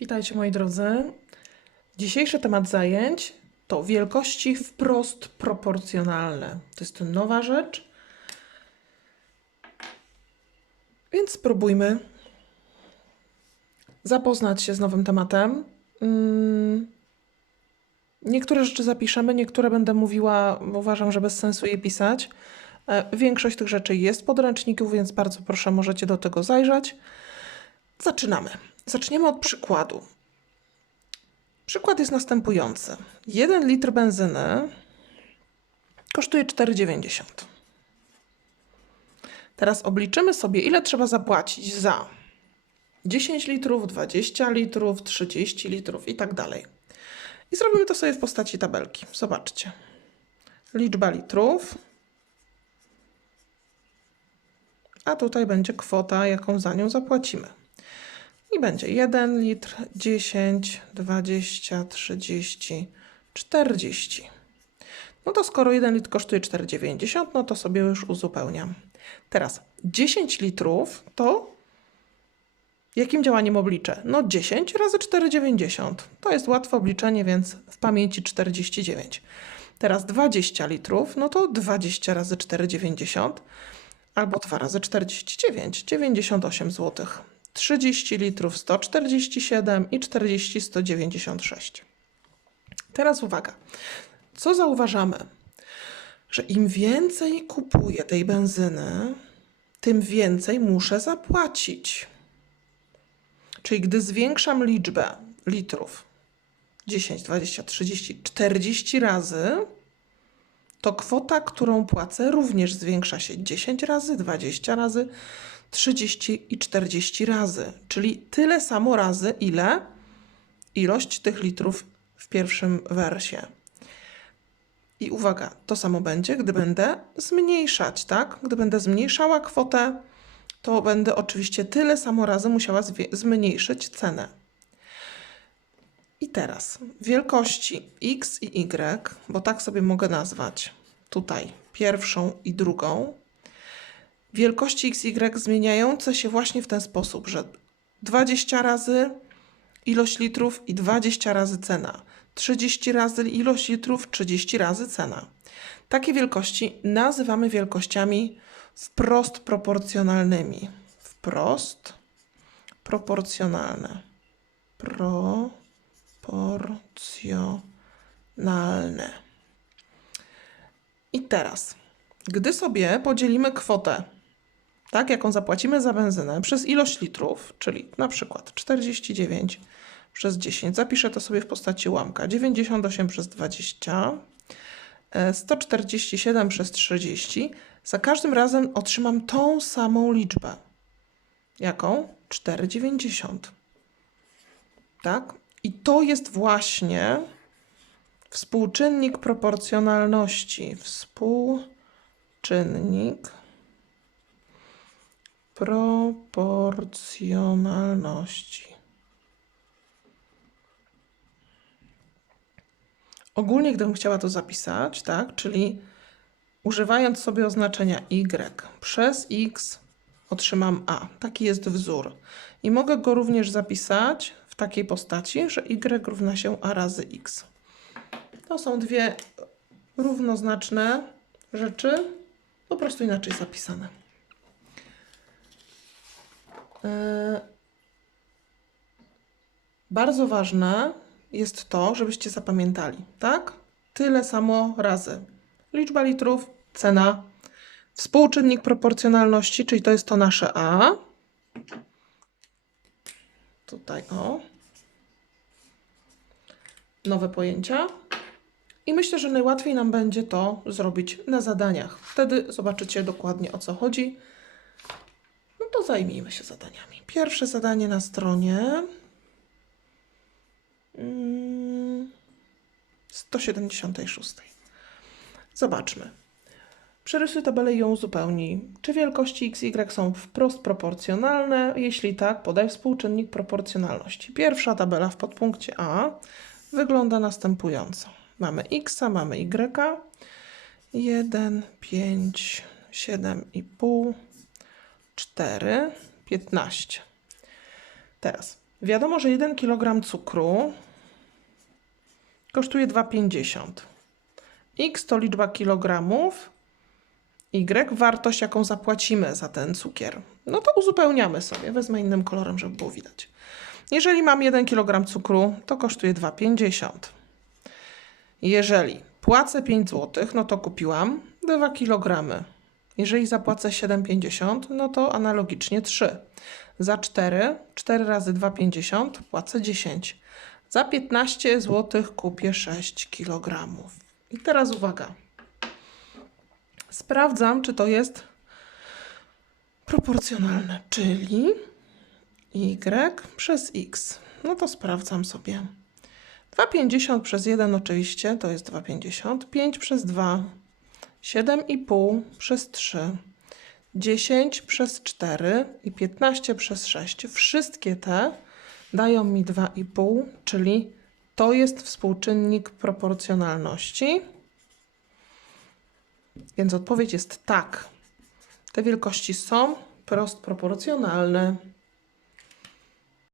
Witajcie moi drodzy. Dzisiejszy temat zajęć to wielkości wprost proporcjonalne. To jest nowa rzecz. Więc spróbujmy zapoznać się z nowym tematem. Mm, Niektóre rzeczy zapiszemy, niektóre będę mówiła, bo uważam, że bez sensu je pisać. E, Większość tych rzeczy jest w podręczniku, więc bardzo proszę, możecie do tego zajrzeć. Zaczynamy. Zaczniemy od przykładu. Przykład jest następujący. 1 litr benzyny kosztuje 4,90. Teraz obliczymy sobie, ile trzeba zapłacić za 10 litrów, 20 litrów, 30 litrów i tak dalej. I zrobimy to sobie w postaci tabelki. Zobaczcie. Liczba litrów. A tutaj będzie kwota, jaką za nią zapłacimy. I będzie 1 litr, 10, 20, 30, 40. No to skoro 1 litr kosztuje 4,90, no to sobie już uzupełniam. Teraz 10 litrów to jakim działaniem obliczę? No 10 razy 4,90. To jest łatwe obliczenie, więc w pamięci 49. Teraz 20 litrów, no to 20 razy 4,90 albo 2 razy 49, 98 zł. 30 litrów 147 i 40 196. Teraz uwaga. Co zauważamy? Że im więcej kupuję tej benzyny, tym więcej muszę zapłacić. Czyli gdy zwiększam liczbę litrów 10, 20, 30, 40 razy, to kwota, którą płacę, również zwiększa się 10 razy, 20 razy, 30 i 40 razy. Czyli tyle samo razy, ile ilość tych litrów w pierwszym wersie. I uwaga, to samo będzie, gdy będę zmniejszać, tak? Gdy będę zmniejszała kwotę, to będę oczywiście tyle samo razy musiała zmniejszyć cenę. I teraz wielkości x i y, bo tak sobie mogę nazwać tutaj pierwszą i drugą. Wielkości x i y zmieniające się właśnie w ten sposób, że 20 razy ilość litrów i 20 razy cena. 30 razy ilość litrów, 30 razy cena. Takie wielkości nazywamy wielkościami wprost proporcjonalnymi. Wprost proporcjonalne. Proporcjonalne. I teraz, gdy sobie podzielimy kwotę, tak, jaką zapłacimy za benzynę, przez ilość litrów, czyli na przykład 49 przez 10, zapiszę to sobie w postaci ułamka, 98 przez 20, e, 147 przez 30, za każdym razem otrzymam tą samą liczbę. Jaką? 4,90. Tak? I to jest właśnie współczynnik proporcjonalności. Współczynnik proporcjonalności. Ogólnie, gdybym chciała to zapisać, tak, czyli używając sobie oznaczenia y przez x otrzymam a. Taki jest wzór. I mogę go również zapisać w takiej postaci, że y równa się a razy x. To są dwie równoznaczne rzeczy, po prostu inaczej zapisane. Yy, Bardzo ważne jest to, żebyście zapamiętali, tak? Tyle samo razy. Liczba litrów, cena, współczynnik proporcjonalności, czyli to jest to nasze A. Tutaj o. Nowe pojęcia. I myślę, że najłatwiej nam będzie to zrobić na zadaniach. Wtedy zobaczycie dokładnie o co chodzi. To zajmijmy się zadaniami. Pierwsze zadanie na stronie mm, 176. Zobaczmy. Przerysuj tabelę i ją uzupełnij. Czy wielkości x, y są wprost proporcjonalne? Jeśli tak, podaj współczynnik proporcjonalności. Pierwsza tabela w podpunkcie A wygląda następująco. Mamy x, mamy y. 1, 5, 7,5, 4, 15. Teraz Wiadomo, że 1 kg cukru kosztuje 2,50. X to liczba kilogramów, Y wartość, jaką zapłacimy za ten cukier. No to uzupełniamy sobie. Wezmę innym kolorem, żeby było widać. Jeżeli mam 1 kg cukru, to kosztuje 2,50. Jeżeli płacę 5 zł, no to kupiłam 2 kg. Jeżeli zapłacę 7,50, no to analogicznie 3. Za 4, 4 razy 2,50 płacę 10. Za 15 zł kupię 6 kg. I teraz uwaga. Sprawdzam, czy to jest proporcjonalne, czyli y przez x. No to sprawdzam sobie. 2,50 przez 1 oczywiście to jest 2,50. 5 przez 2, 7,5 przez 3, 10 przez 4 i 15 przez 6. Wszystkie te dają mi 2,5, czyli to jest współczynnik proporcjonalności. Więc odpowiedź jest tak. Te wielkości są prost proporcjonalne.